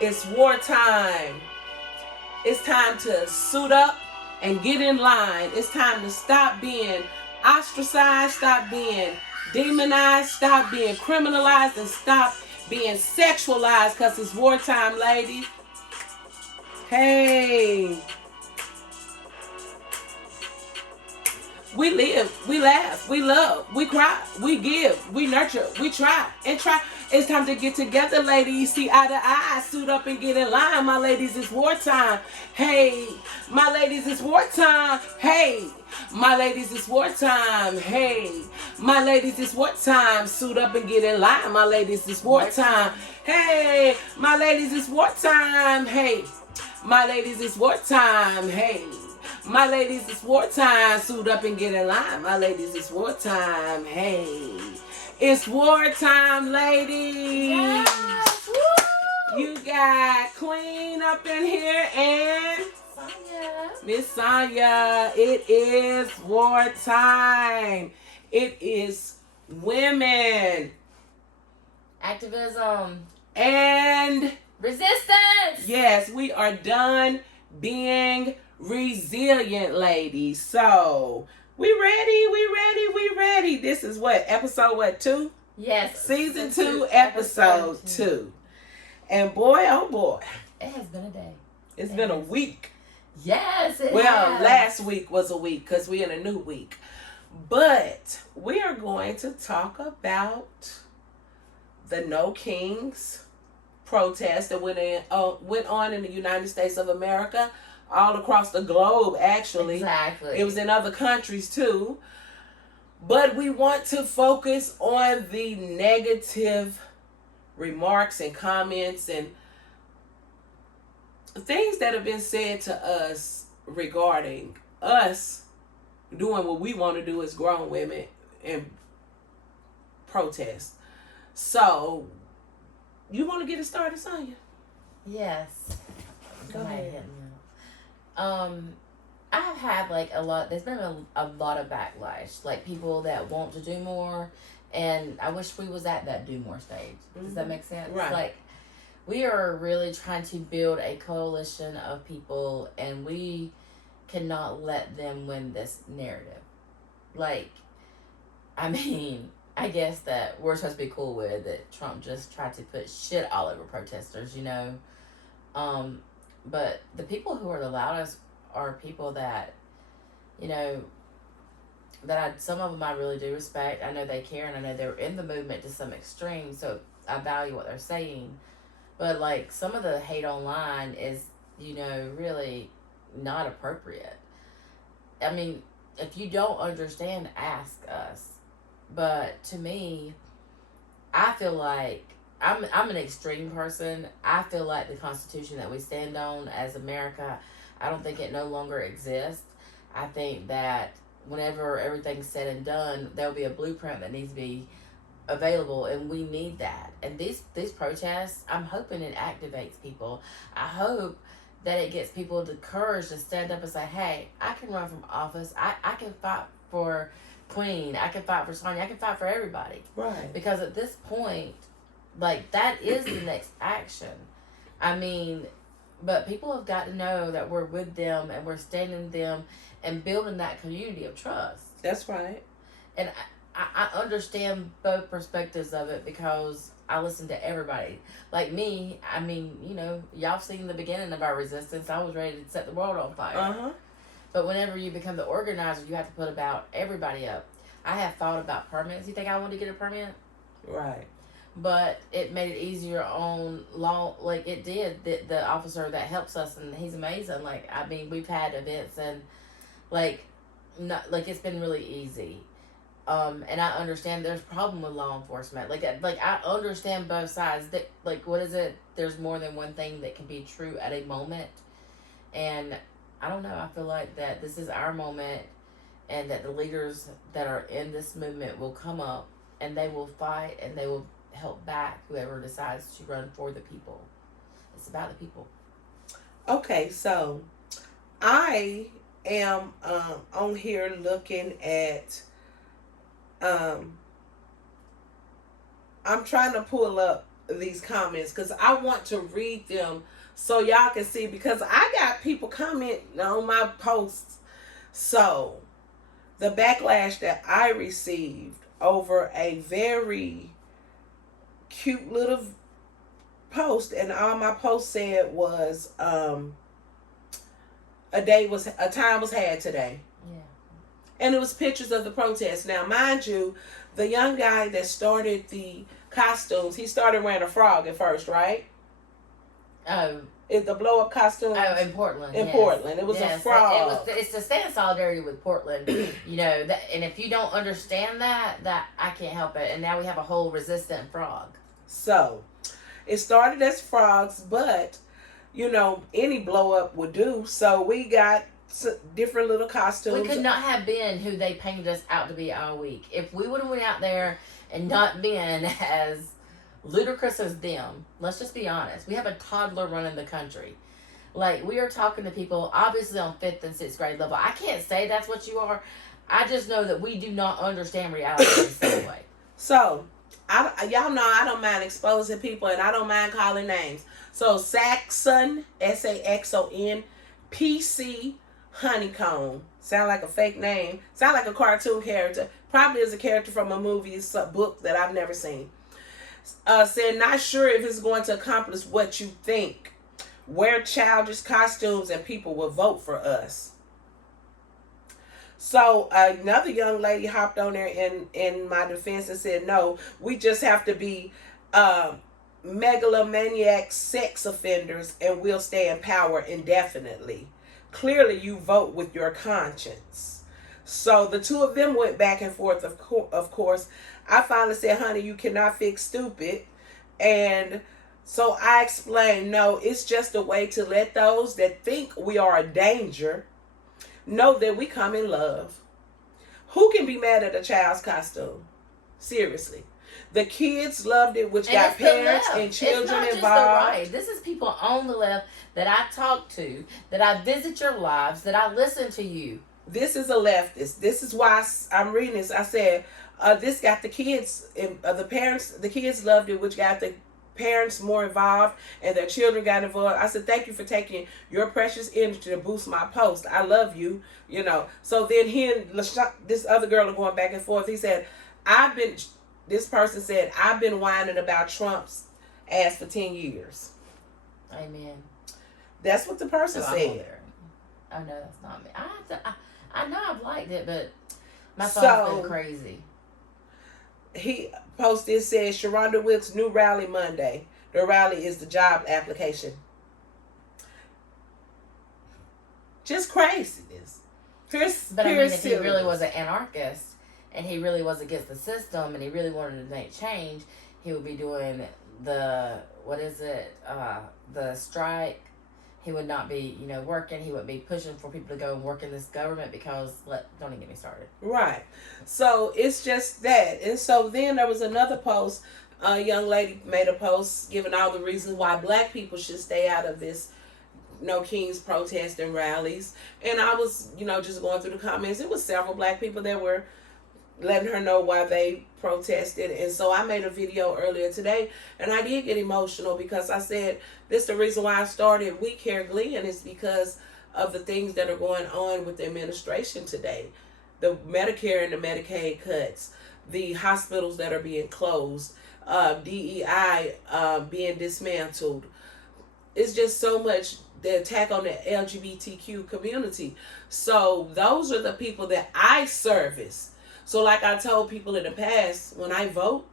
It's wartime. It's time to suit up and get in line. It's time to stop being ostracized, stop being demonized, stop being criminalized, and stop being sexualized because it's wartime, ladies. Hey, we live, we laugh, we love, we cry, we give, we nurture, we try and try. It's time to get together, ladies. See eye to eye, suit up and get in line. My ladies, it's wartime. Hey, my ladies, it's wartime. Hey, my ladies, it's wartime. Hey, my ladies, it's wartime. Suit up and get in line. My ladies, it's wartime. Hey, my ladies, it's wartime. Hey, my ladies, it's wartime. Hey. My ladies, it's wartime. Suit up and get in line. My ladies, it's wartime. Hey. It's wartime, ladies. Yes. Woo. You got Queen up in here and Sonya. Miss Sonya. It is wartime. It is women. Activism. And resistance. Yes, we are done being resilient, ladies. So we ready. This is what, episode what, 2? Yes. Season 2, episode 2. And boy, oh boy, it has been a day. It's been a week. Yes, it well has. Last week was a week because we're in a new week, but we are going to talk about the No Kings protest that went on in the United States of America, all across the globe, actually. Exactly. It was in other countries too. But we want to focus on the negative remarks and comments and things that have been said to us regarding us doing what we want to do as grown women and protest. So, you want to get it started, Sonya? Yes. Go ahead. I've had like a lot, there's been a lot of backlash, like people that want to do more, and I wish we was at that do more stage. Does that make sense? Right. Like, we are really trying to build a coalition of people, and we cannot let them win this narrative. Like, I mean, I guess that we're supposed to be cool with that Trump just tried to put shit all over protesters, you know? But the people who are the loudest are people that, you know, some of them I really do respect. I know they care, and I know they're in the movement to some extreme, so I value what they're saying. But, like, some of the hate online is, you know, really not appropriate. I mean, if you don't understand, ask us. But to me, I feel like I'm an extreme person. I feel like the Constitution that we stand on as America, I don't think it no longer exists. I think that whenever everything's said and done, there'll be a blueprint that needs to be available, and we need that. And these protests, I'm hoping it activates people. I hope that it gets people the courage to stand up and say, hey, I can run from office. I can fight for Queen. I can fight for Sonya. I can fight for everybody. Right. Because at this point, like, that is the next action. I mean, but people have got to know that we're with them and we're standing with them and building that community of trust. That's right. And I understand both perspectives of it because I listen to everybody. Like me, I mean, you know, y'all seen the beginning of our resistance. I was ready to set the world on fire. Uh-huh. But whenever you become the organizer, you have to put about everybody up. I have thought about permits. You think I want to get a permit? Right. But it made it easier on law, like it did. The officer that helps us, and he's amazing. Like, I mean, we've had events, and like, not like it's been really easy. And I understand there's a problem with law enforcement. Like I understand both sides. That, like, what is it? There's more than one thing that can be true at a moment, and I don't know. I feel like that this is our moment, and that the leaders that are in this movement will come up, and they will fight, and they will help back whoever decides to run for the people. It's about the people. Okay, so I am on here looking at I'm trying to pull up these comments because I want to read them so y'all can see, because I got people commenting on my posts. So the backlash that I received over a very cute little post, and all my post said was a time was had today. Yeah. And it was pictures of the protest. Now, mind you, the young guy that started the costumes, he started wearing a frog at first, right? Oh. The blow up costumes. Oh, in Portland. In yes. Portland, it was a frog. It's to stand in solidarity with Portland, you know. That, and if you don't understand that I can't help it. And now we have a whole resistant frog. So, it started as frogs, but you know any blow up would do. So we got different little costumes. We could not have been who they painted us out to be all week. If we would have went out there and not been as ludicrous as them, let's just be honest. We have a toddler running the country. Like, we are talking to people obviously on 5th and 6th grade level. I can't say that's what you are. I just know that we do not understand reality in the same way. So, y'all know I don't mind exposing people, and I don't mind calling names. So, Saxon, Saxon, PC Honeycomb. Sound like a fake name. Sound like a cartoon character. Probably is a character from a movie, book that I've never seen. Said, not sure if it's going to accomplish what you think. Wear childish costumes and people will vote for us. So another young lady hopped on there in my defense and said, no, we just have to be megalomaniac sex offenders and we'll stay in power indefinitely. Clearly you vote with your conscience. So the two of them went back and forth, of course. I finally said, honey, you cannot fix stupid. And so I explained, no, it's just a way to let those that think we are a danger know that we come in love. Who can be mad at a child's costume? Seriously. The kids loved it, which got parents and children involved. Right. This is people on the left that I talk to, that I visit your lives, that I listen to you. This is a leftist. This is why I'm reading this. I said, this got the kids, the parents, the kids loved it, which got the parents more involved and their children got involved. I said, thank you for taking your precious energy to boost my post. I love you, you know. So then he and this other girl are going back and forth. He said, this person said, I've been whining about Trump's ass for 10 years. Amen. That's what the person said. Oh, no, that's not me. I know I've liked it, but my phone's been crazy. He posted, said, Sharonda Wilkes' new rally Monday. The rally is the job application. Just craziness. But I mean, if he really was an anarchist and he really was against the system and he really wanted to make change, he would be doing the strike. He would not be, working. He would be pushing for people to go and work in this government because, don't even get me started. Right. So it's just that. And so then there was another post. A young lady made a post giving all the reasons why black people should stay out of this No Kings protest and rallies. And I was, just going through the comments. It was several black people that were letting her know why they protested. And so I made a video earlier today, and I did get emotional because I said, this is the reason why I started We Care Glenn, is because of the things that are going on with the administration today. The Medicare and the Medicaid cuts, the hospitals that are being closed, DEI being dismantled. It's just so much, the attack on the LGBTQ community. So those are the people that I service. So like I told people in the past, when I vote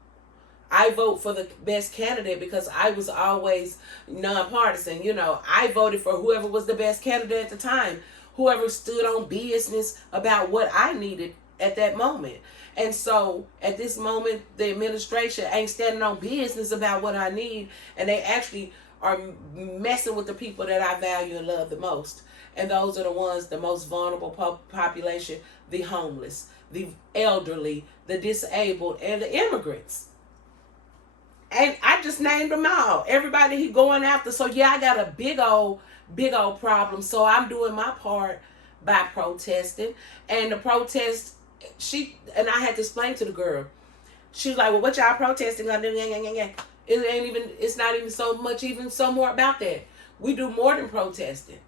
for the best candidate because I was always nonpartisan. I voted for whoever was the best candidate at the time, whoever stood on business about what I needed at that moment. And so at this moment, the administration ain't standing on business about what I need, and they actually are messing with the people that I value and love the most. And those are the ones, the most vulnerable population, the homeless, the elderly, the disabled, and the immigrants. And I just named them all. Everybody he going after. So yeah, I got a big old problem. So I'm doing my part by protesting. And the protest, I had to explain to the girl. She was like, well, what y'all protesting gonna do? It's not even so much, even so more about that. We do more than protesting.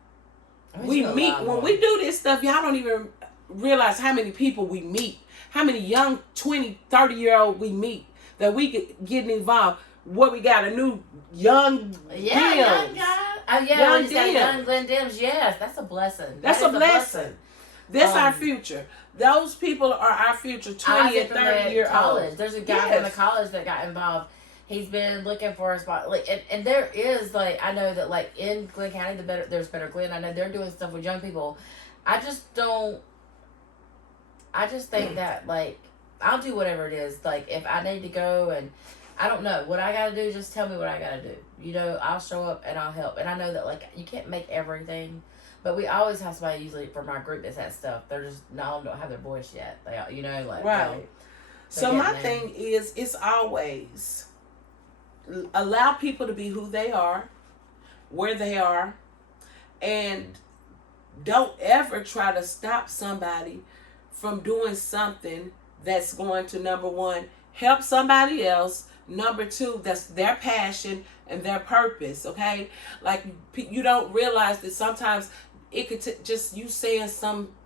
We meet when we do this stuff. Y'all don't even realize how many people we meet, how many young 20, 30-year-old we meet that we could get involved. What we got, a new young young guy. Oh yeah, we just got young Glenn Dims. Yes, that's a blessing. That's a blessing. That's our future. Those people are our future. 20 and 30-year-olds. There's a guy from the college that got involved. He's been looking for a spot, like, and there is, like, I know that, like, in Glenn County, there's Better Glenn. I know they're doing stuff with young people. I just think that, like, I'll do whatever it is. Like, if I need to go and I don't know what I gotta do, just tell me what I gotta do. You know, I'll show up and I'll help. And I know that, like, you can't make everything, but we always have somebody usually from our group that's that stuff. They're just don't have their voice yet. They, you know, like, right. So my thing is, it's always allow people to be who they are, where they are, and don't ever try to stop somebody from doing something that's going to, number one, help somebody else. Number two, that's their passion and their purpose, okay? Like, you don't realize that sometimes it could just you saying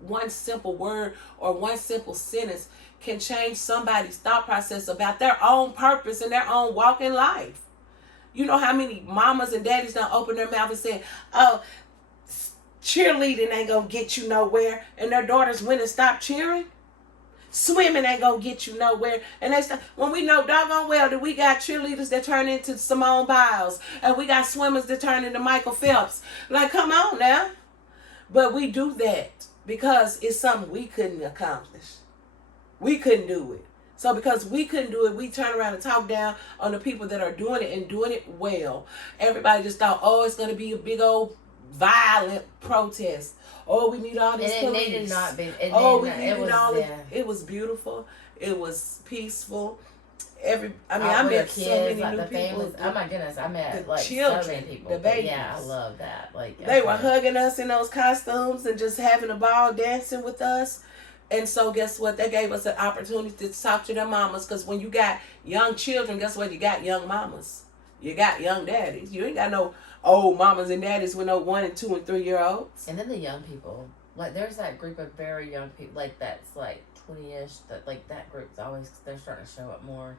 one simple word or one simple sentence can change somebody's thought process about their own purpose and their own walk in life. You know how many mamas and daddies don't open their mouth and say, oh, cheerleading ain't gonna get you nowhere, and their daughters went and stopped cheering? Swimming ain't gonna get you nowhere. And they start, when we know doggone well that we got cheerleaders that turn into Simone Biles, and we got swimmers that turn into Michael Phelps. Like, come on now. But we do that because it's something we couldn't accomplish. We couldn't do it. So because we couldn't do it, we turn around and talk down on the people that are doing it and doing it well. Everybody just thought, oh, it's going to be a big old violent protest. Oh, we need all this police. It needed not be. It was beautiful. It was peaceful. I met so many new people. Oh my goodness, I met like children, so many people. the babies. Yeah, I love that. Like, they were hugging us in those costumes and just having a ball, dancing with us. And so guess what? They gave us an opportunity to talk to their mamas, because when you got young children, guess what? You got young mamas. You got young daddies. You ain't got no old mamas and daddies with no 1 and 2 and 3-year-olds. And then the young people. Like, there's that group of very young people, like, that's like 20-ish, that, like, that group's always, they're starting to show up more.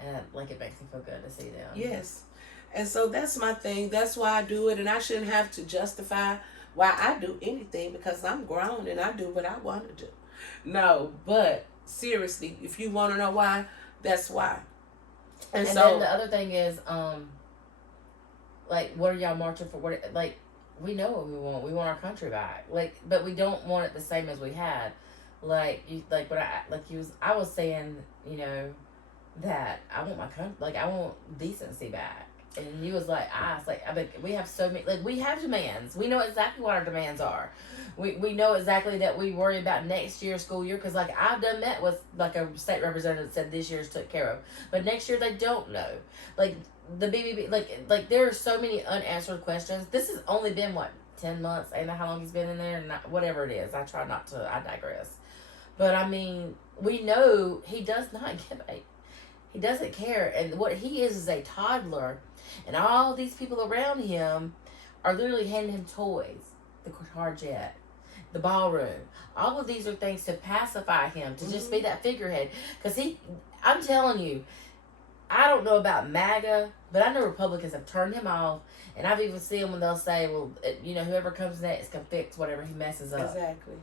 And, like, it makes me feel good to see them. Yes. And so that's my thing. That's why I do it. And I shouldn't have to justify why I do anything, because I'm grown and I do what I want to do. No, but seriously, if you want to know why, that's why. And so then the other thing is, like, what are y'all marching for? What, like, we know what we want. We want our country back. Like, but we don't want it the same as we had. Like, I was saying, you know, that I want my country, like, I want decency back. And you was like, we have so many, like, we have demands. We know exactly what our demands are. We know exactly that we worry about next year's school year, because, like, I've done met with, like, a state representative that said this year's took care of. But next year, they don't know. Like, the BBB, like there are so many unanswered questions. This has only been, 10 months? I don't know how long he's been in there, whatever it is. I digress. But, I mean, we know he does not give he doesn't care. And what he is a toddler. And all these people around him are literally handing him toys. The car jet, the ballroom. All of these are things to pacify him, to just be that figurehead. Because I'm telling you, I don't know about MAGA, but I know Republicans have turned him off. And I've even seen them when they'll say, well, you know, whoever comes next can fix whatever he messes up. Exactly.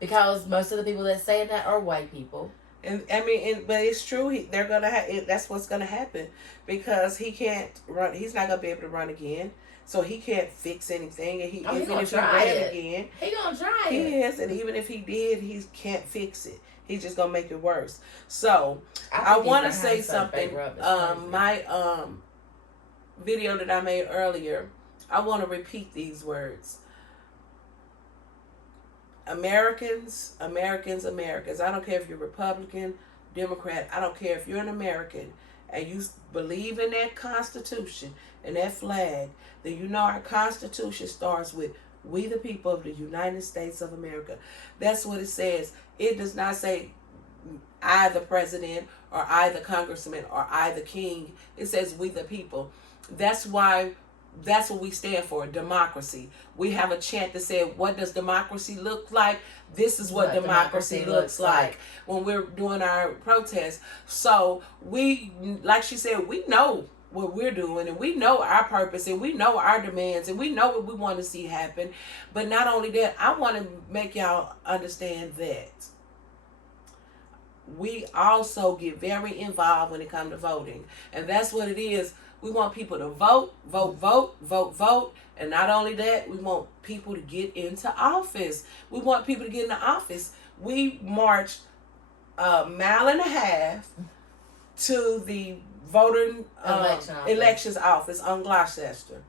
Because most of the people that say that are white people. And I mean, but it's true. They're gonna that's what's gonna happen, because he can't run. He's not gonna be able to run again, so he can't fix anything. And even if he ran again, he gonna try it. He is, and even if he did, he can't fix it. He's just gonna make it worse. So I want to say something. My video that I made earlier, I want to repeat these words. Americans. I don't care if you're Republican, Democrat. I don't care if you're an American and you believe in that Constitution and that flag. Then you know our Constitution starts with "We the people of the United States of America." That's what it says. It does not say I the president, or I the congressman, or I the king. It says we the people. That's why, that's what we stand for, democracy. We have a chant that said, what does democracy look like? This is what democracy looks like when we're doing our protests. So we, like she said, we know what we're doing, and we know our purpose, and we know our demands, and we know what we want to see happen. But not only that, I want to make y'all understand that we also get very involved when it comes to voting. And that's what it is. We want people to vote, vote, vote, vote, vote. And not only that, we want people to get into office. We want people to get into office. We marched a mile and a half to the voting elections office on Gloucester.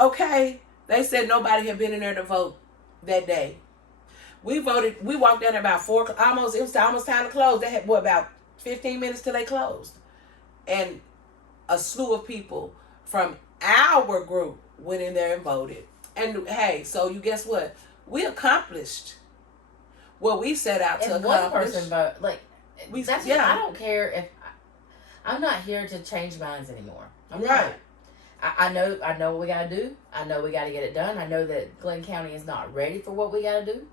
Okay, they said nobody had been in there to vote that day. We voted. We walked down there about 4. Almost, it was almost time to close. They had about 15 minutes till they closed, and a slew of people from our group went in there and voted. And hey, so you guess what? We accomplished what we set out to accomplish. One person vote, like that's what, I don't care if I'm not here to change minds anymore. I'm right. I know what we gotta do. I know we gotta get it done. I know that Glenn County is not ready for what we gotta do.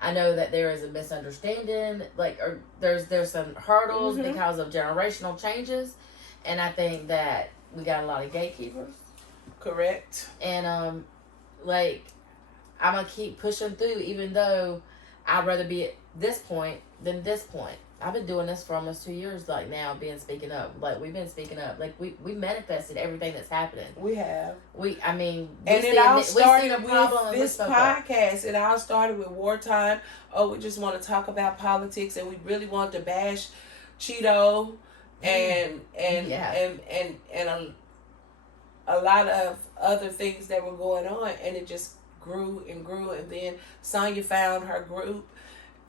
I know that there is a misunderstanding, or there's some hurdles because of generational changes, and I think that we got a lot of gatekeepers. Correct. And I'm gonna keep pushing through, even though I'd rather be at this point than this point. I've been doing this for almost 2 years, now, speaking up. We've been speaking up. We manifested everything that's happening. We have. And it all started with this podcast. It all started with wartime. Oh, we just want to talk about politics, and we really want to bash Cheeto and a lot of other things that were going on, and it just grew and grew. And then Sonya found her group,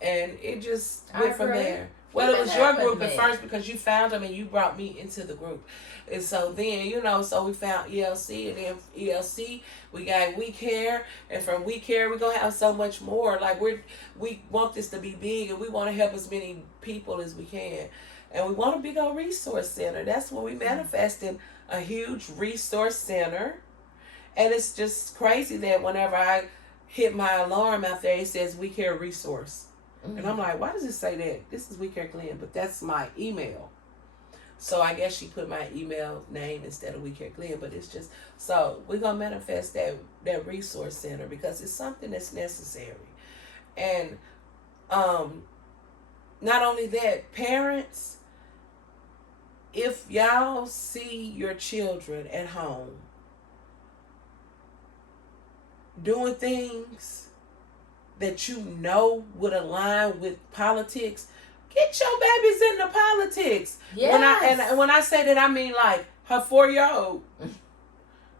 and it just went from there. Well, it was your group at first because you found them and you brought me into the group. And so then, so we found ELC, and then ELC, we got W.A.R, and from W.A.R, we're going to have so much more. We want this to be big, and we want to help as many people as we can. And we want a big old resource center. That's what we manifested, a huge resource center. And it's just crazy that whenever I hit my alarm out there, it says W.A.R resource. And I'm like, why does it say that? This is W.A.R Glenn, but that's my email. So I guess she put my email name instead of W.A.R Glenn, but it's just, so we're going to manifest that resource center because it's something that's necessary. And not only that, parents, if y'all see your children at home doing things that would align with politics, get your babies into politics. Yes. When I say that, I mean her 4-year-old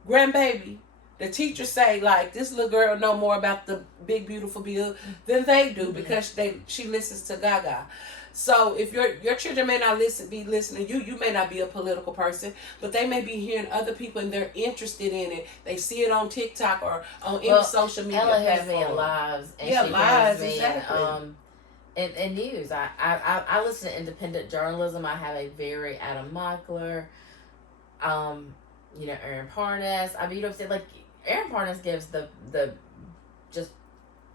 grandbaby. The teachers say this little girl know more about the big beautiful bill than they do because she listens to Gaga. So if your children may not be listening, you may not be a political person, but they may be hearing other people and they're interested in it. They see it on TikTok or on any social media Ella platform. has me in lives, and she lives, has me exactly. in news. I listen to independent journalism. I have a very Adam Mockler, Aaron Parnas. I mean, Aaron Parnas gives the just.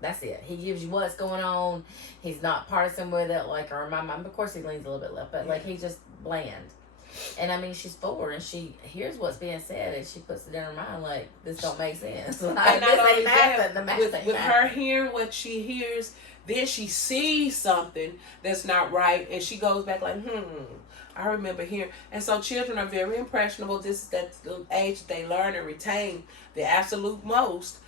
That's it. He gives you what's going on. He's not partisan with it. Or my mom, of course, he leans a little bit left, but he's just bland. And I mean, she's 4 and she hears what's being said and she puts it in her mind this don't make sense. And not only that, with her hearing what she hears, then she sees something that's not right and she goes back I remember hearing. And so children are very impressionable. That's the age they learn and retain the absolute most.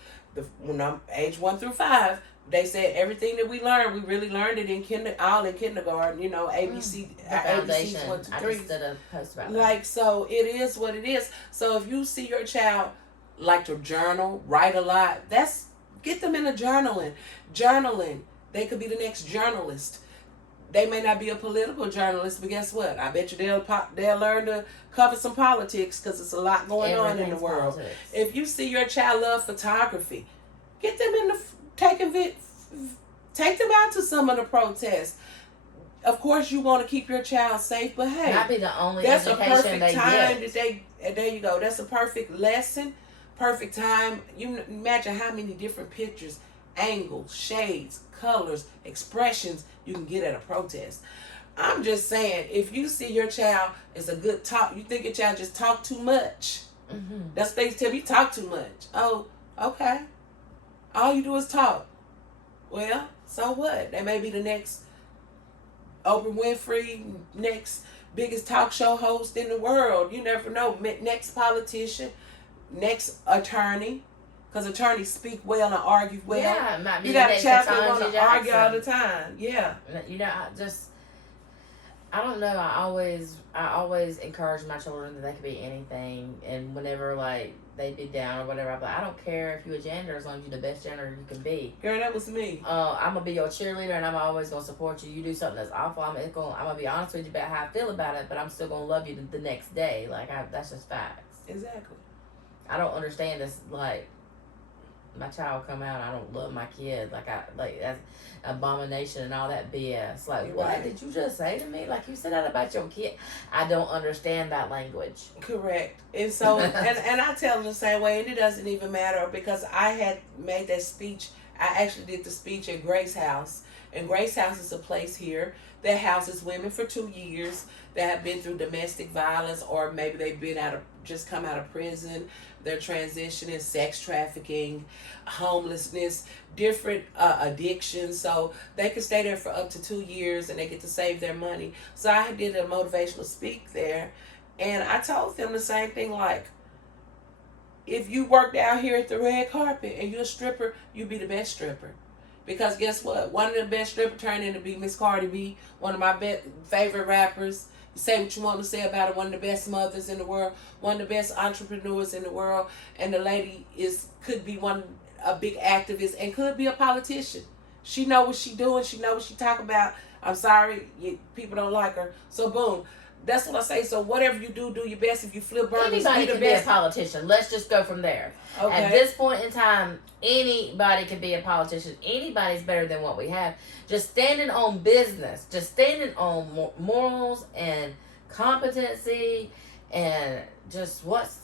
When I'm age 1 through 5, they said everything that we learned, we really learned it in kindergarten. ABC, ABCs 1, 2, 3. I just did a post about that. So it is what it is. So if you see your child like to journal, write a lot, get them into journaling. Journaling, they could be the next journalist. They may not be a political journalist, but guess what? I bet you they'll learn to cover some politics because it's a lot going on in the world. Politics. If you see your child love photography, get them into take them out to some of the protests. of course you want to keep your child safe, but hey, Not be the only that's a education perfect they time get. there you go. That's a perfect lesson, perfect time. You imagine how many different pictures, angles, shades, colors, expressions you can get at a protest. I'm just saying, if you see your child is a good talk, you think your child just talk too much. Mm-hmm. That's what they tell me, talk too much. Oh, okay. All you do is talk. Well, so what? They may be the next Oprah Winfrey, next biggest talk show host in the world. You never know. Next politician, next attorney, because attorneys speak well and argue well. Yeah, it might be You the got a next child that want Ketanji to argue all the Jackson. time. Yeah. You know, I don't know. I always encourage my children that they could be anything, and whenever like they be down or whatever, I'm like, I don't care if you're a janitor as long as you're the best janitor you can be. Girl, that was me. I'm gonna be your cheerleader, and I'm always gonna support you. You do something that's awful, I'm gonna be honest with you about how I feel about it, but I'm still gonna love you the next day. Like that's just facts. Exactly. I don't understand this like my child come out, I don't love my kid, like that's abomination and all that BS. Like, You're what right. did you just say to me? Like, you said that about your kid. I don't understand that language. Correct. And so, and I tell them the same way, and it doesn't even matter because I had made that speech. I actually did the speech at Grace House. And Grace House is a place here that houses women for 2 years that have been through domestic violence, or maybe they've been just come out of prison. They're transitioning, sex trafficking, homelessness, different addictions. So they can stay there for up to 2 years and they get to save their money. So I did a motivational speak there, and I told them the same thing, like, if you worked out here at the red carpet and you're a stripper, you be the best stripper. Because guess what? One of the best strippers turned into be Miss Cardi B, one of my favorite rappers. You say what you want to say about her, one of the best mothers in the world, one of the best entrepreneurs in the world, and the lady could be a big activist and could be a politician. She know what she doing. She know what she talk about. I'm sorry, people don't like her. So boom. That's what I say. So whatever you do your best. If you flip burgers, Anybody be the can be a best. politician. Let's just go from there. Okay. At this point in time, anybody can be a politician. Anybody's better than what we have. Just standing on business, just standing on morals and competency, and just what's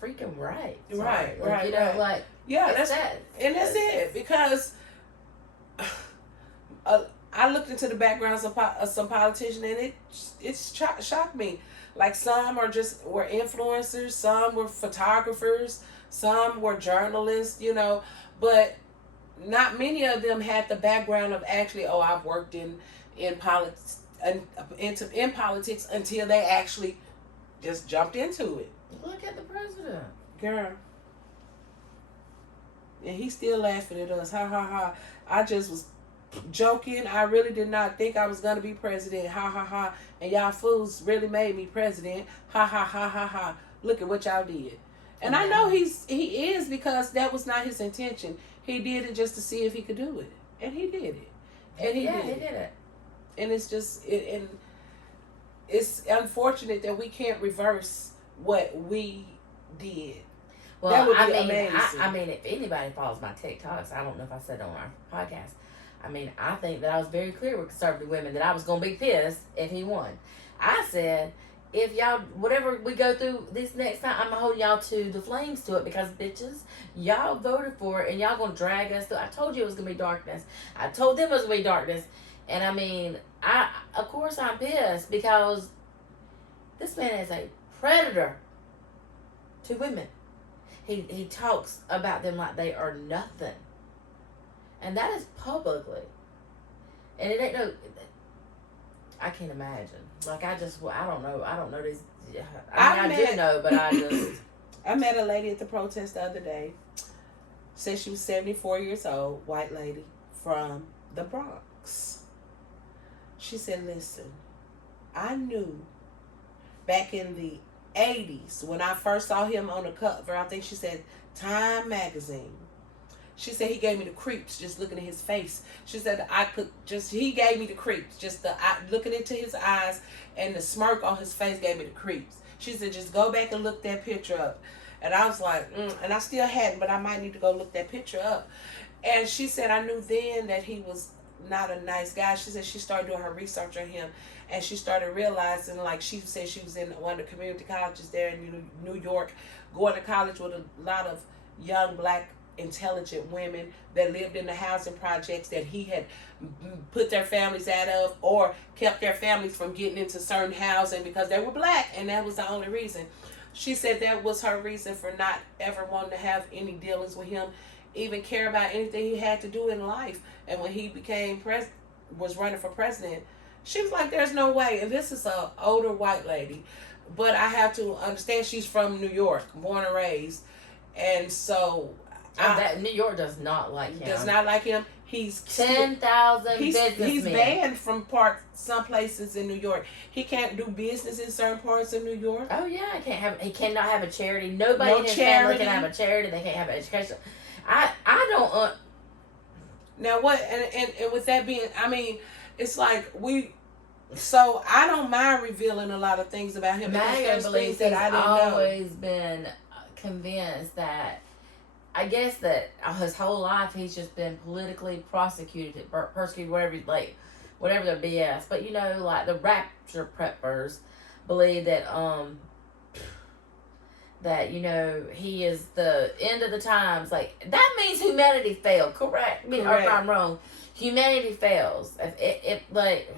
freaking right. Sorry. Right, like, right, you know, right. like Yeah, that's that's it. Because I looked into the backgrounds of some politicians, and it shocked me. Like, some were influencers, some were photographers, some were journalists, but not many of them had the background of actually, oh, I've worked in politics, in politics, until they actually just jumped into it. Look at the president, girl. And he's still laughing at us. Ha ha ha. I just was joking. I really did not think I was gonna be president. Ha ha ha. And y'all fools really made me president. Ha ha ha ha ha. Look at what y'all did. And I know he is, because that was not his intention. He did it just to see if he could do it, and he did it. And he did it. And it's just and it's unfortunate that we can't reverse what we did. Well, that would be amazing. amazing. I mean, if anybody follows my TikToks, I don't know if I said it on our podcast. I mean, I think that I was very clear with conservative women that I was going to be pissed if he won. I said, if y'all, whatever we go through this next time, I'm going to hold y'all to the flames to it, because, bitches, y'all voted for it and y'all going to drag us through. I told you it was going to be darkness. I told them it was going to be darkness. And I mean, of course I'm pissed, because this man is a predator to women. He talks about them like they are nothing. And that is publicly. And it ain't no... I can't imagine. Like, I don't know. I don't know these... I do know, but I just... I met a lady at the protest the other day. Said she was 74 years old, white lady from the Bronx. She said, listen, I knew back in the 80s, when I first saw him on the cover, I think she said Time magazine. She said he gave me the creeps just looking at his face. She said he gave me the creeps. Just looking into his eyes and the smirk on his face gave me the creeps. She said, just go back and look that picture up. And I was like, and I still hadn't, but I might need to go look that picture up. And she said, I knew then that he was not a nice guy. She said she started doing her research on him, and she started realizing, like she said, she was in one of the community colleges there in New York, going to college with a lot of young black intelligent women that lived in the housing projects that he had put their families out of, or kept their families from getting into certain housing because they were black, and that was the only reason. She said that was her reason for not ever wanting to have any dealings with him, even care about anything he had to do in life. And when he became was running for president, she was like, "There's no way." And this is a older white lady, but I have to understand she's from New York, born and raised, and so that New York does not like him. Does not like him. He's 10,000 businessmen. He's banned from some places in New York. He can't do business in certain parts of New York. Oh yeah, he cannot have a charity. Nobody in his family can have a charity. They can't have an education. I don't. Now what? And with that being, I mean, it's like we. So I don't mind revealing a lot of things about him. Maya believes that I've always been convinced that. I guess that his whole life he's just been politically prosecuted, persecuted, whatever their BS. But you know, like the rapture preppers believe that that you know he is the end of the times. Like that means humanity failed. Correct me or if I'm wrong. Humanity fails. If like.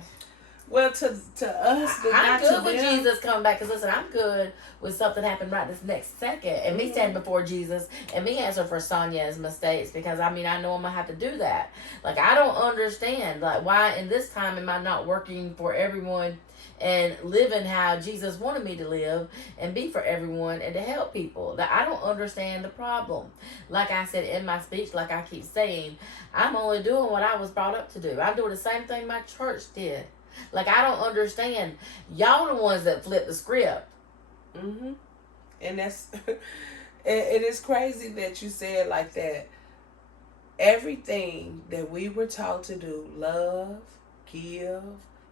Well, to us, I'm good with Jesus coming back. Because listen, I'm good with something happening right this next second. And me standing before Jesus and me answering for Sonya's mistakes. Because, I mean, I know I'm going to have to do that. Like, I don't understand. Like, why in this time am I not working for everyone and living how Jesus wanted me to live and be for everyone and to help people? That I don't understand the problem. Like I said in my speech, like I keep saying, I'm only doing what I was brought up to do. I'm doing the same thing my church did. Like, I don't understand. Y'all the ones that flip the script. Mm-hmm. And that's... it is crazy that you said like that. Everything that we were taught to do, love, give,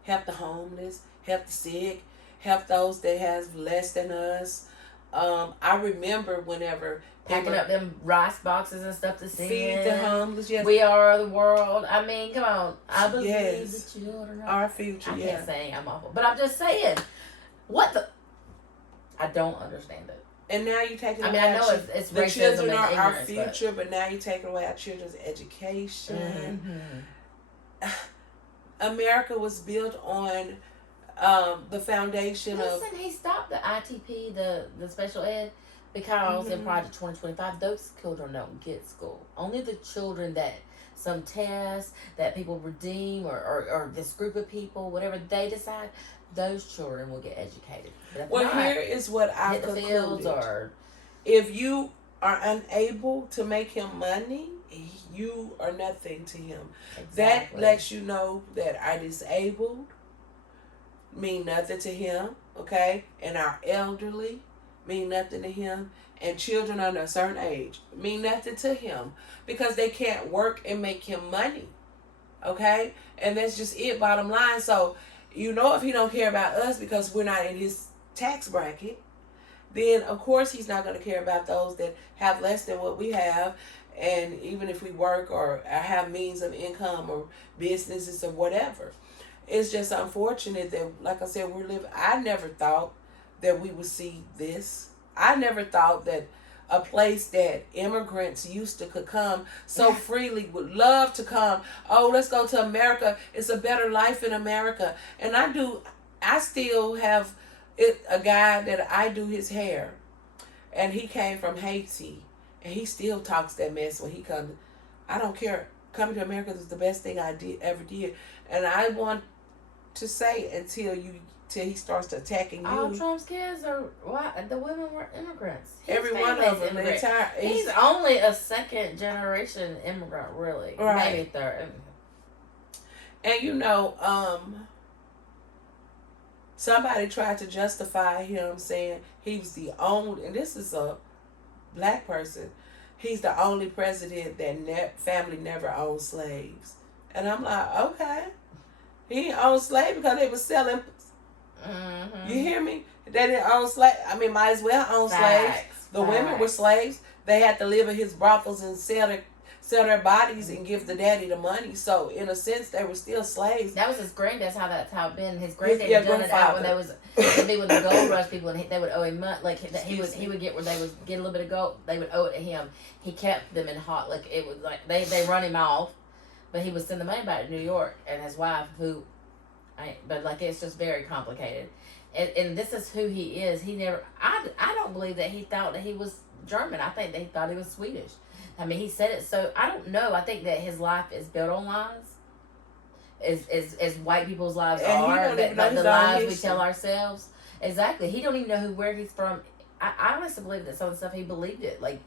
help the homeless, help the sick, help those that has less than us. I remember whenever... Packing up them rice boxes and stuff to send. Feed the homeless, yes. We are the world. I mean, come on. I believe the children our future, I can't say I'm awful. But I'm just saying, what the... I don't understand it. And now you're taking away I know it's the racism children and are our ignorance, future, but now you're taking away our children's education. Mm-hmm. America was built on the foundation of... Listen, he stopped the ITP, the special ed, because in Project 2025, those children don't get school. Only the children that some tests, that people redeem, or this group of people, whatever they decide, those children will get educated. Well, here is what I concluded. If you are unable to make him money, you are nothing to him. Exactly. That lets you know that our disabled mean nothing to him, okay? And our elderly mean nothing to him, and children under a certain age mean nothing to him because they can't work and make him money, okay? And that's just it, bottom line. So you know, if he don't care about us because we're not in his tax bracket, then of course he's not going to care about those that have less than what we have. And even if we work or have means of income or businesses or whatever, it's just unfortunate that, like I said, I never thought that we would see this. I never thought that a place that immigrants used to could come so freely, would love to come. Oh, let's go to America. It's a better life in America. And I still have a guy that I do his hair. And he came from Haiti. And he still talks that mess when he comes. I don't care. Coming to America is the best thing I ever did. And I want to say until he starts attacking you. All Trump's kids the women were immigrants. Every one of them. He's only a second generation immigrant, really. Right. Maybe third. And you know, somebody tried to justify him saying he was the only, and this is a black person, he's the only president that family never owned slaves. And I'm like, okay. He owned slaves because they were selling. Mm-hmm. You hear me? They didn't own slaves. I mean, might as well own slaves. The women were slaves. They had to live in his brothels and sell sell their bodies and give the daddy the money. So in a sense, they were still slaves. That was his granddad's how that's how it been. His His- granddad yeah, had done it out when grandfather. they was it'd be when the gold rush people and they would owe him money. Like he would get where they would get a little bit of gold. They would owe it to him. He kept them in hot like it was like they run him off, but he would send the money back to New York and his wife who, but like it's just very complicated. And this is who he is. He never. I don't believe that he thought that he was German. I think that he thought he was Swedish. I mean, he said it. So I don't know. I think that his life is built on lies. As white people's lives And he are, don't even know like his the own lies we history. tell ourselves. Exactly. He don't even know where he's from. I honestly believe that some of the stuff he believed it. Like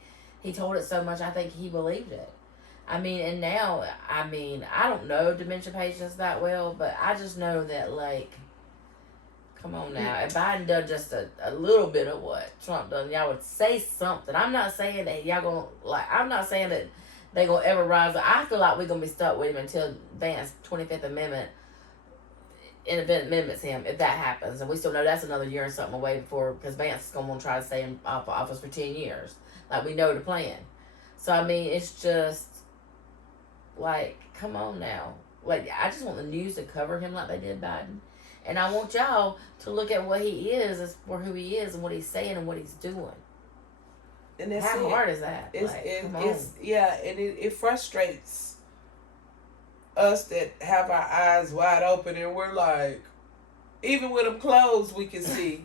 he told it so much. I think he believed it. I mean, and now, I mean, I don't know dementia patients that well, but I just know that like. Come on now. If Biden done just a little bit of what Trump done, y'all would say something. I'm not saying that y'all gonna like. I'm not saying that they gonna ever rise. I feel like we're gonna be stuck with him until Vance 25th Amendment amendments him if that happens, and we still know that's another year and something away before because Vance is gonna want to try to stay in office for 10 years. Like we know the plan. So I mean, it's just like, come on now. Like I just want the news to cover him like they did Biden. And I want y'all to look at what he is as for who he is and what he's saying and what he's doing. And that's How it. hard is that? It's yeah, and it frustrates us that have our eyes wide open and we're like, even with them closed, we can see,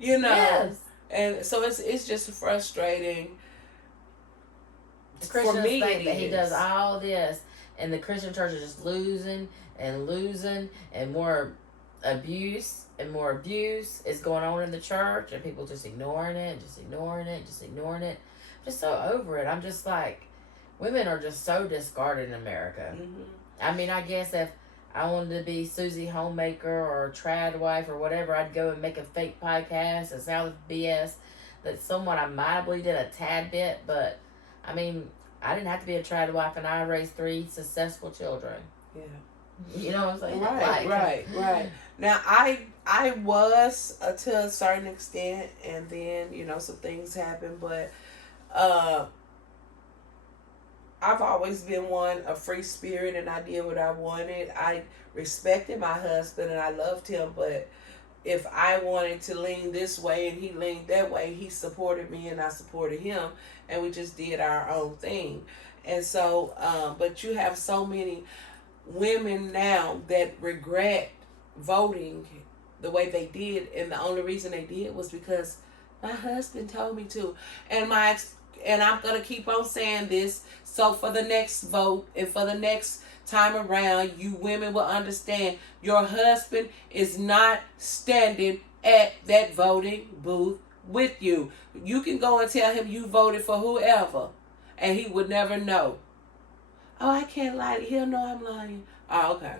you know. Yes. And so it's just frustrating. The Christians For me, think it that he is. does all this, and the Christian church is just losing, and more abuse is going on in the church, and people just ignoring it. Just so over it. I'm just like, women are just so discarded in America. Mm-hmm. I mean, I guess if I wanted to be Susie Homemaker or Trad Wife or whatever, I'd go and make a fake podcast and sound BS. That's somewhat I might believe did a tad bit, but I mean, I didn't have to be a Trad Wife, and I raised 3 successful children. Yeah. You know what I'm saying? Right. Now I was to a certain extent, and then some things happened, but I've always been a free spirit, and I did what I wanted. I respected my husband and I loved him, but if I wanted to lean this way and he leaned that way, he supported me and I supported him, and we just did our own thing. And so, but you have so many women now that regret voting the way they did, and the only reason they did was because my husband told me to. And I'm gonna keep on saying this, so for the next vote and for the next time around, you women will understand your husband is not standing at that voting booth with you. You can go and tell him you voted for whoever, and he would never know. Oh, I can't lie. He'll know I'm lying. Oh, okay.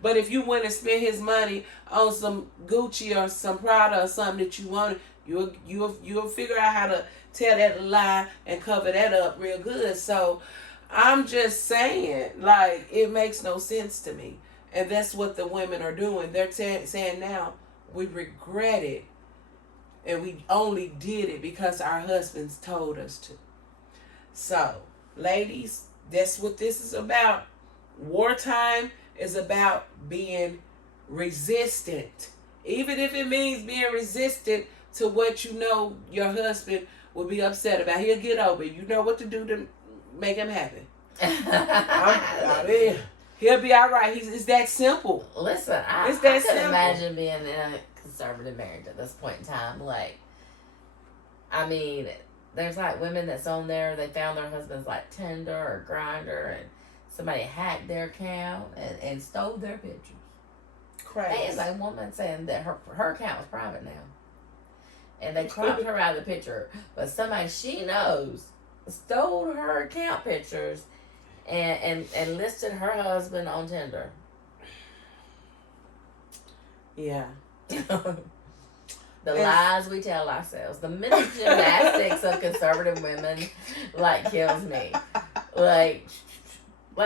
But if you went and spent his money on some Gucci or some Prada or something that you wanted, you'll figure out how to tell that lie and cover that up real good. So I'm just saying, like, it makes no sense to me. And that's what the women are doing. They're saying now, we regret it. And we only did it because our husbands told us to. So, ladies, that's what this is about. Wartime is about being resistant. Even if it means being resistant to what you know your husband will be upset about. He'll get over it. You know what to do to make him happy. He'll be all right. It's that simple. Listen, I simple. can imagine being in a conservative marriage at this point in time. Like, I mean, there's like women that's on there, they found their husband's like Tinder or Grindr, and somebody hacked their account and stole their pictures. Crazy. There's a woman saying that her account was private now. And they cropped her out of the picture. But somebody she knows stole her account pictures and listed her husband on Tinder. Yeah. The lies we tell ourselves. The mental gymnastics of conservative women, like, kills me. Like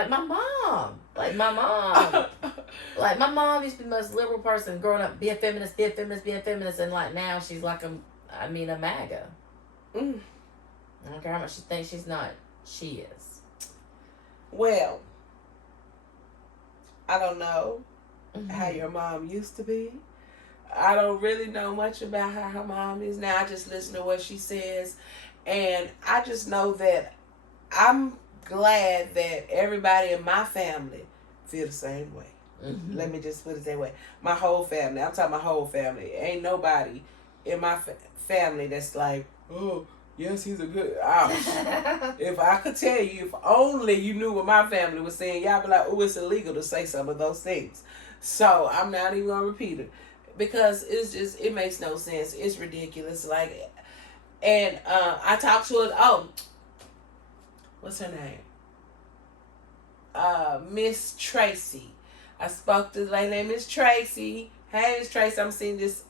my mom. Like my mom used to be the most liberal person growing up. Be a feminist. And like now she's like a MAGA. I don't care how much she thinks she's not. She is. Well, I don't know how Mm-hmm. your mom used to be. I don't really know much about how her mom is now. I just listen to what she says. And I just know that I'm glad that everybody in my family feel the same way. Mm-hmm. Let me just put it that way. My whole family. I'm talking my whole family. Ain't nobody in my family that's like, oh, yes, he's a good. If I could tell you, if only you knew what my family was saying, y'all be like, oh, it's illegal to say some of those things. So I'm not even gonna repeat it because it's just it makes no sense. It's ridiculous. Like, and I talked to her. Oh, what's her name? Miss Tracy. I spoke to the lady named Miss Tracy. Hey, Miss Tracy, I'm seeing this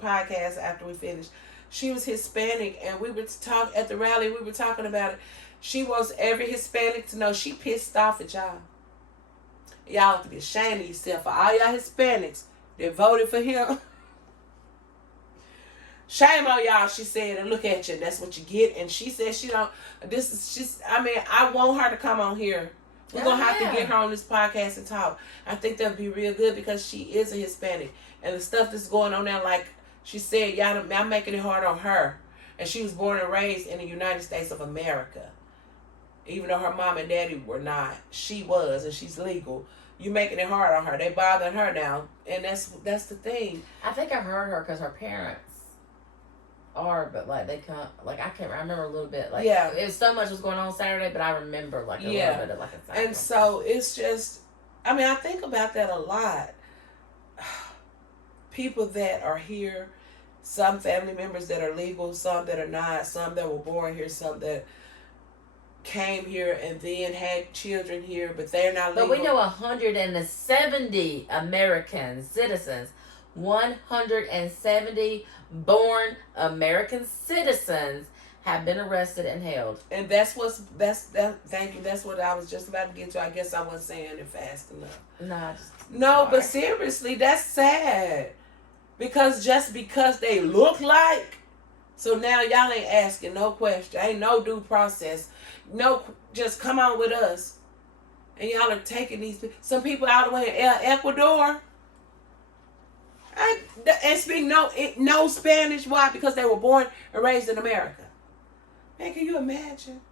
podcast after we finished. She was Hispanic, and we were talk at the rally. We were talking about it. She wants every Hispanic to know she pissed off at y'all. Y'all have to be ashamed of yourself for all y'all Hispanics that voted for him. Shame on y'all, she said, and look at you. That's what you get. And she said she don't. This is she's. I mean, I want her to come on here. We're gonna have to get her on this podcast and talk. I think that'd be real good because she is a Hispanic, and the stuff that's going on now, like she said, y'all, I'm making it hard on her, and she was born and raised in the United States of America. Even though her mom and daddy were not, she was, and she's legal. You making it hard on her. They bothering her now, and that's the thing. I think I heard her because her parents are, but like they come, like I remember a little bit. Like Yeah, it was so much was going on Saturday, but I remember like a little bit of like a and so it's just, I mean, I think about that a lot. People that are here, some family members that are legal, some that are not, some that were born here, some that came here and then had children here, but they're not legal. But we know 170 American citizens, 170 born American citizens have been arrested and held. And that's that. Thank you. That's what I was just about to get to. I guess I wasn't saying it fast enough. No, but seriously, that's sad. Because just because they look like, so now y'all ain't asking no question. Ain't no due process. No, just come on with us. And y'all are taking these, some people out of the way in Ecuador. And speak no Spanish. Why? Because they were born and raised in America. Man, can you imagine?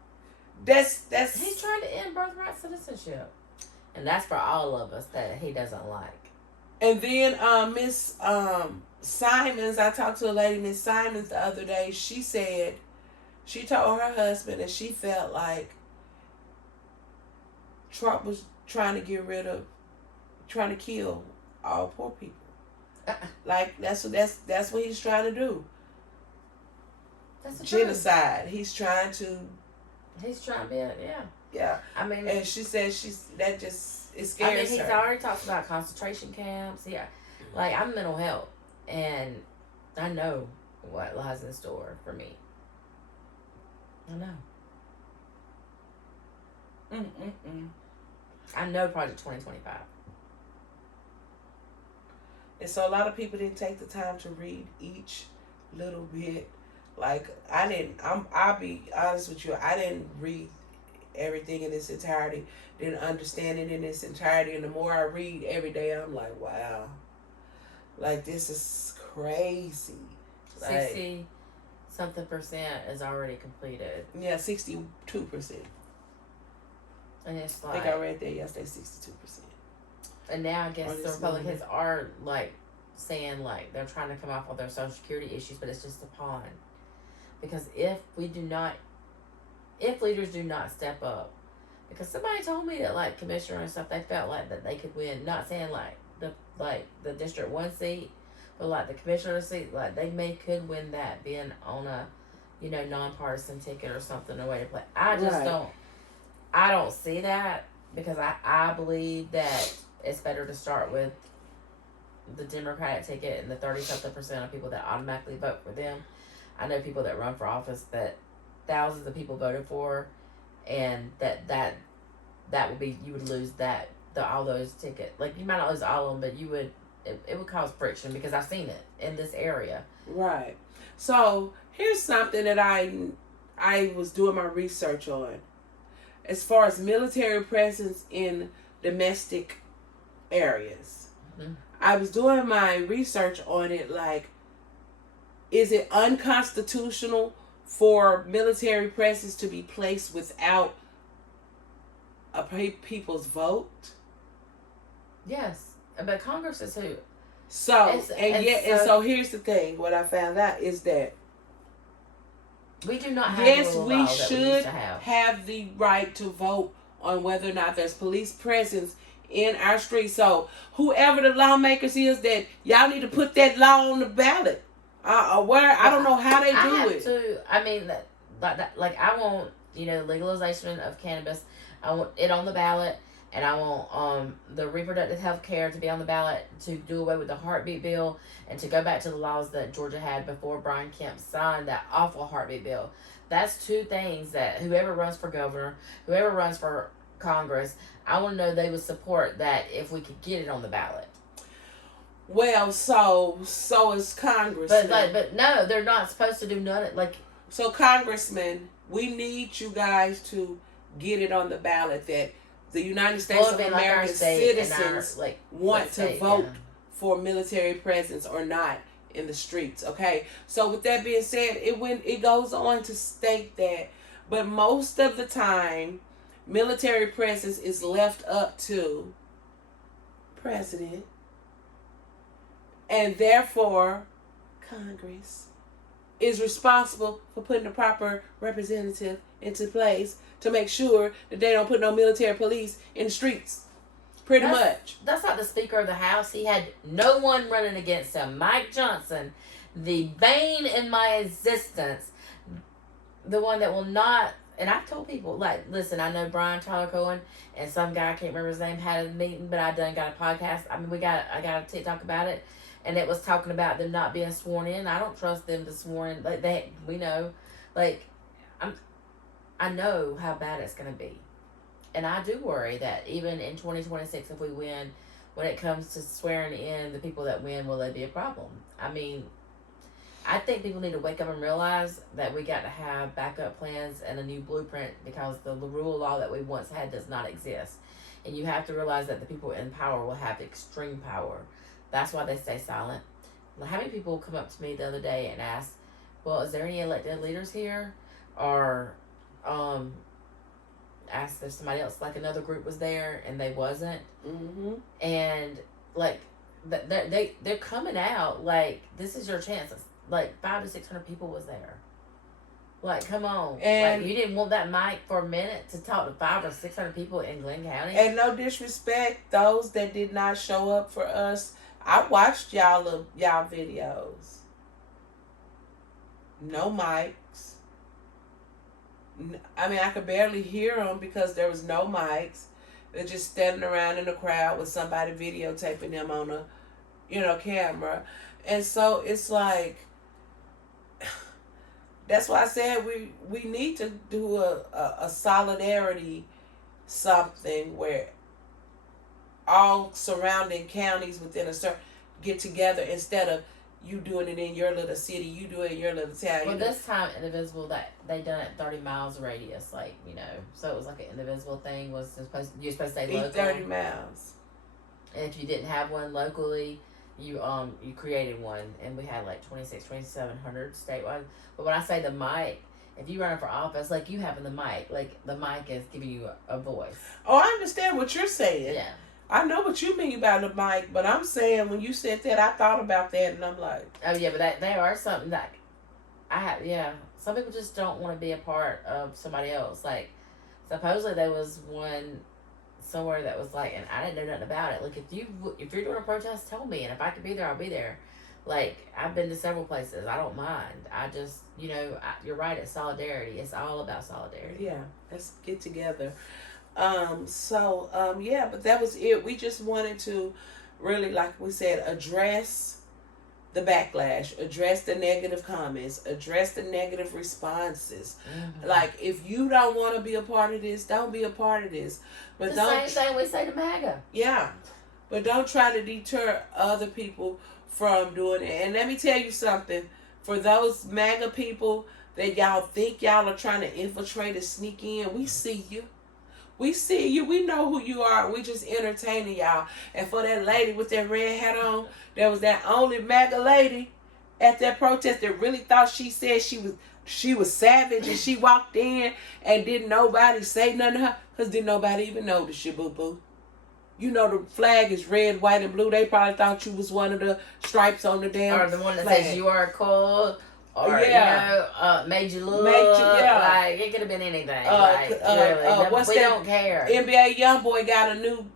That's He's trying to end birthright citizenship. And that's for all of us that he doesn't like. And then Miss Simons, I talked to a lady, Miss Simons, the other day. She said she told her husband that she felt like Trump was trying to kill all poor people. Like that's what he's trying to do. That's genocide. He's trying to be yeah. Yeah. I mean, and she said it scares her. I mean, he's already talked about concentration camps. Yeah, like I'm mental health, and I know what lies in store for me. I know. I know Project 2025. And so a lot of people didn't take the time to read each little bit. Like I didn't. I'll be honest with you. I didn't read everything in its entirety. Didn't understand it in its entirety. And the more I read every day, I'm like, wow. Like this is crazy. 60-something% is already completed. Yeah, 62%. And it's like I think I read that yesterday, 62%. And now I guess the Republicans are like saying like they're trying to come off all their Social Security issues, but it's just a pawn. Because if leaders do not step up, because somebody told me that like commissioner and stuff, they felt like that they could win. Not saying like the District 1 seat, but like the commissioner seat, like they could win that being on a nonpartisan ticket or something, a way to play. I just I don't see that, because I believe that it's better to start with the Democratic ticket and the 30-something% of people that automatically vote for them. I know people that run for office that thousands of people voted for, and that would be, you would lose all those tickets. Like you might not lose all of them, but you would. It would cause friction, because I've seen it in this area. Right. So here's something that I was doing my research on. as far as military presence in domestic areas. Mm-hmm. I was doing my research on it, like, is it unconstitutional for military presence to be placed without a people's vote? Yes, but Congress is who. So so here's the thing. What I found out is that we do not have yes, the rule of we law that should we used to have the right to vote on whether or not there's police presence in our streets. So whoever the lawmakers is, that y'all need to put that law on the ballot. I don't know how they do it. I mean, like I want legalization of cannabis. I want it on the ballot, and I want the reproductive health care to be on the ballot, to do away with the heartbeat bill, and to go back to the laws that Georgia had before Brian Kemp signed that awful heartbeat bill. That's two things that whoever runs for governor, whoever runs for Congress, I want to know they would support that if we could get it on the ballot. Well, so is Congressman. But no, they're not supposed to do none of So Congressman, we need you guys to get it on the ballot that the United States of America citizens want to vote for military presence or not in the streets. Okay, so with that being said, it goes on to state that, but most of the time, military presence is left up to president, and therefore Congress is responsible for putting the proper representative into place to make sure that they don't put no military police in the streets. Much. That's not the Speaker of the House. He had no one running against him. Mike Johnson, the bane in my existence, the one that will not. And I've told people, listen, I know Brian Tyler Cohen and some guy, I can't remember his name, had a meeting, but I done got a podcast. I mean, I got a TikTok about it, and it was talking about them not being sworn in. I don't trust them to sworn in. We know, I know how bad it's going to be. And I do worry that even in 2026, if we win, when it comes to swearing in the people that win, will they be a problem? I mean, I think people need to wake up and realize that we got to have backup plans and a new blueprint, because the rule of law that we once had does not exist. And you have to realize that the people in power will have extreme power. That's why they stay silent. How many people come up to me the other day and ask, well, is there any elected leaders here? Or asked if somebody else, another group was there, and they wasn't. Mm-hmm. And they're coming out this is your chance. 500 to 600 people was there. Come on. And you didn't want that mic for a minute to talk to 500 or 600 people in Glenn County. And no disrespect, those that did not show up for us, I watched y'all videos. No mics. I mean, I could barely hear them because there was no mics. They're just standing around in the crowd with somebody videotaping them on a, camera. And so it's that's why I said we need to do a solidarity something where all surrounding counties within a certain get together, instead of you doing it in your little city, you do it in your little town. Well, this time Indivisible, that they done it 30 miles radius, so it was like an Indivisible thing. You're supposed to stay local. 30 miles. And if you didn't have one locally, you created one, and we had 2,700 statewide. But when I say the mic, if you run for office, you having the mic, the mic is giving you a voice. Oh, I understand what you're saying. Yeah. I know what you mean about the mic, but I'm saying when you said that, I thought about that, and I'm like, oh yeah, but they are something that I have. Yeah, some people just don't want to be a part of somebody else. Supposedly there was one somewhere that was and I didn't know nothing about it. If you're doing a protest, tell me, and if I can be there, I'll be there. I've been to several places. I don't mind. I just, you're right. It's solidarity. It's all about solidarity. Yeah, let's get together. But that was it. We just wanted to really, like we said, address the backlash, address the negative comments, address the negative responses. Mm-hmm. If you don't want to be a part of this, don't be a part of this. But same thing we say to MAGA. Yeah. But don't try to deter other people from doing it. And let me tell you something. For those MAGA people that y'all think y'all are trying to infiltrate and sneak in, we see you. We see you. We know who you are. We just entertaining y'all. And for that lady with that red hat on, there was that only MAGA lady at that protest that really thought she said she was savage, and she walked in and didn't nobody say nothing to her because didn't nobody even notice you, boo boo. You know the flag is red, white, and blue. They probably thought you was one of the stripes on the damn Or the one that flag. says you are cool. Or, made you look. Like, it could have been anything. Really. We don't care. NBA Youngboy got a new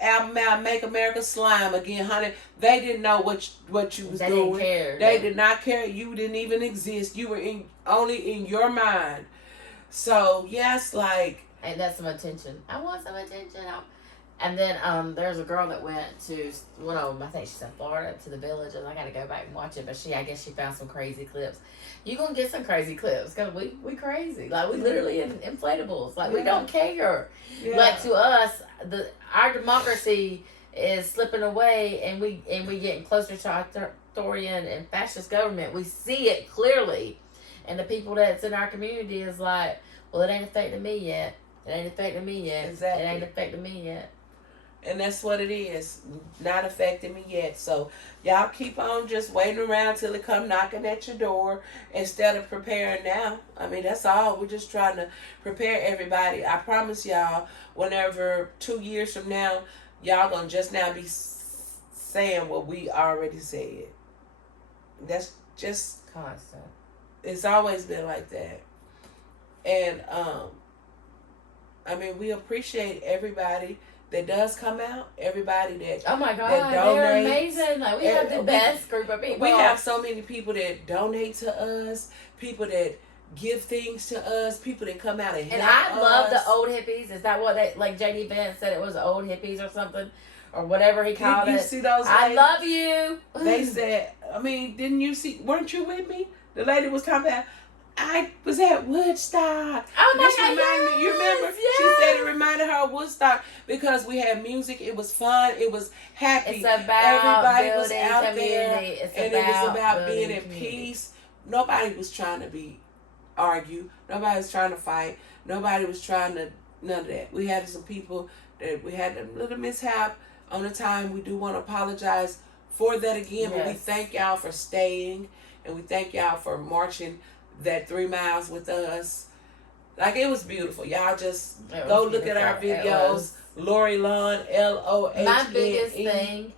album out, Make America Slime Again, honey. They didn't know what you was doing. They didn't care. They did not care. You didn't even exist. You were only in your mind. So, yes, like... Ain't that some attention? I want some attention. And then there's a girl that went to one of them. I think she's in Florida, to the Village, and I got to go back and watch it. But I guess she found some crazy clips. You gonna get some crazy clips because we crazy. Like, we literally inflatables. Like, we don't care. Yeah. Like, to us, our democracy is slipping away, and we getting closer to authoritarian and fascist government. We see it clearly, and the people that's in our community is like, well, it ain't affecting me yet. It ain't affecting me yet. Exactly. It ain't affecting me yet. And that's what it is. Not affecting me yet. So y'all keep on just waiting around till it come knocking at your door instead of preparing now. I mean, that's all. We're just trying to prepare everybody. I promise y'all, whenever 2 years from now, y'all gonna just now be saying what we already said. That's just constant. It's always been like that. And I mean, we appreciate everybody that does come out, everybody that oh my god, they're amazing. Like, we have the best group of people. We have so many people that donate to us, people that give things to us, people that come out and help us. And I love the old hippies. Is that what they, like JD Vance said, it was old hippies or something, or whatever he called it? You see those ladies? I love you. They said, I mean, didn't you see? Weren't you with me? The lady was talking about, I was at Woodstock. Oh my God! Reminded me, you remember? Yes. She said it reminded her of Woodstock because we had music. It was fun. It was happy. It's about everybody was out community. There, and it was about being in peace. Nobody was trying to argue. Nobody was trying to fight. Nobody was trying to none of that. We had some people that we had a little mishap on the time. We do want to apologize for that again, but we thank y'all for staying, and we thank y'all for marching that 3 miles with us. Like, it was beautiful. Y'all just go look at our videos. Lori Lawn, Lohn. My biggest thing.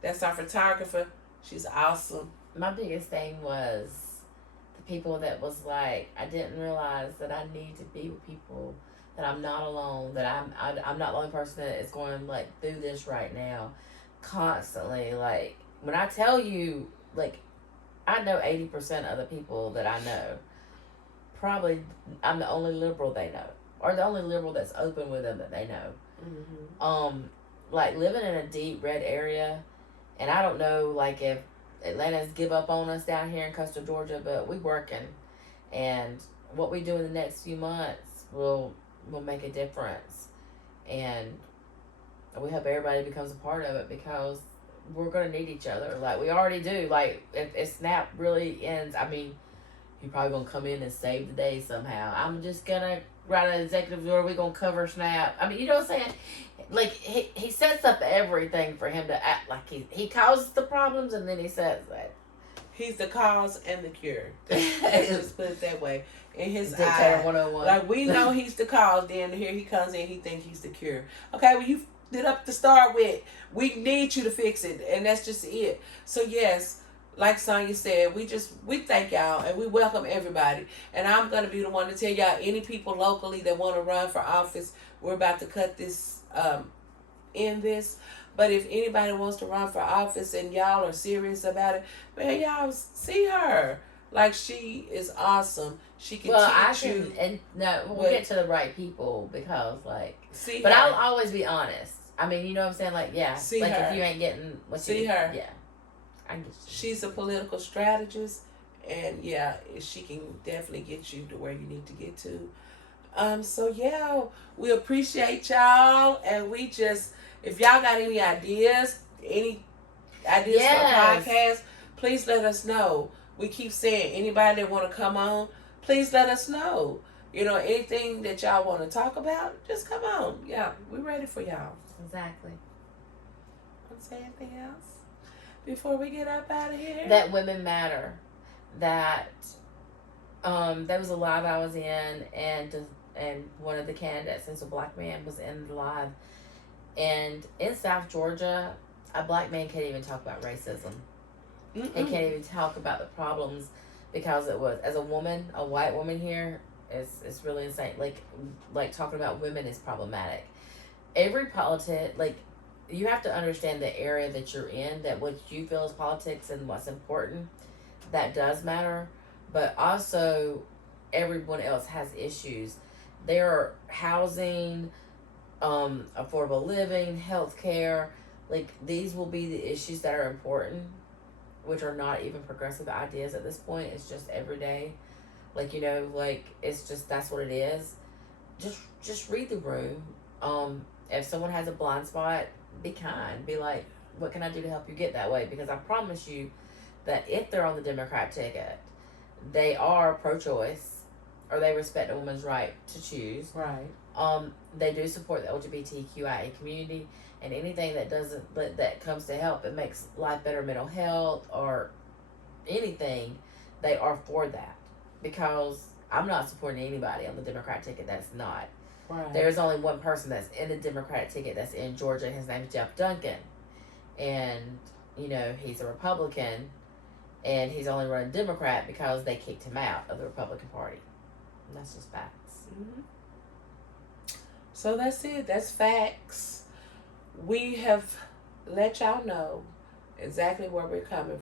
That's our photographer. She's awesome. My biggest thing was the people that was like, I didn't realize that I need to be with people, that I'm not alone, that I'm not the only person that is going like through this right now, constantly. Like, when I tell you, like, I know 80% of the people that I know. Probably I'm the only liberal they know, or the only liberal that's open with them that they know. Mm-hmm. Like, living in a deep red area, and I don't know, like, if Atlanta's give up on us down here in Coastal Georgia, but we working, and what we do in the next few months will make a difference, and we hope everybody becomes a part of it because we're going to need each other. Like, we already do. Like, if SNAP really ends, I mean, you're probably going to come in and save the day somehow. I'm just going to write an executive order. We're going to cover SNAP. I mean, you know what I'm saying? Like, he sets up everything for him to act like he causes the problems, and then he says that. He's the cause and the cure. Let's just put it that way. In his Dictator eye. 101. Like, we know he's the cause, then here he comes in, he think he's the cure. Okay, well, you it up to start with. We need you to fix it, and that's just it. So yes, like Sonya said, we thank y'all, and we welcome everybody. And I'm gonna be the one to tell y'all, any people locally that want to run for office, we're about to cut this in this. But if anybody wants to run for office and y'all are serious about it, man, y'all see her. Like, she is awesome. She can teach you. And no, we'll get to the right people because, like, see but her. I'll always be honest. I mean, you know what I'm saying? Like, yeah. See like, her. if you ain't getting what see you... her. Yeah. I get you. She's a political strategist, and yeah, she can definitely get you to where you need to get to. So yeah, we appreciate y'all, and we just, if y'all got any ideas for podcasts, please let us know. We keep saying, anybody that want to come on, please let us know. anything that y'all want to talk about, just come on. Yeah, we're ready for y'all. Exactly. Want to say anything else before we get up out of here? That women matter. That there was a live I was in, and one of the candidates, since a black man, was in the live. And in South Georgia, a black man can't even talk about racism. Mm-mm. He can't even talk about the problems because it was, as a woman, a white woman here, it's really insane. Like talking about women is problematic. Every politic, like, you have to understand the area that you're in, that what you feel is politics and what's important, that does matter. But also, everyone else has issues. There are housing, affordable living, healthcare. Like, these will be the issues that are important, which are not even progressive ideas at this point. It's just everyday. Like, it's just, that's what it is. Just read the room. If someone has a blind spot, be kind. Be like, what can I do to help you get that way? Because I promise you that if they're on the Democrat ticket, they are pro-choice, or they respect a woman's right to choose. Right. They do support the LGBTQIA community, and anything that comes to help, it makes life better, mental health, or anything, they are for that. Because I'm not supporting anybody on the Democrat ticket that's not. Right. There's only one person that's in the Democratic ticket that's in Georgia. His name is Jeff Duncan. And, he's a Republican. And he's only running Democrat because they kicked him out of the Republican Party. And that's just facts. Mm-hmm. So that's it. That's facts. We have let y'all know exactly where we're coming from.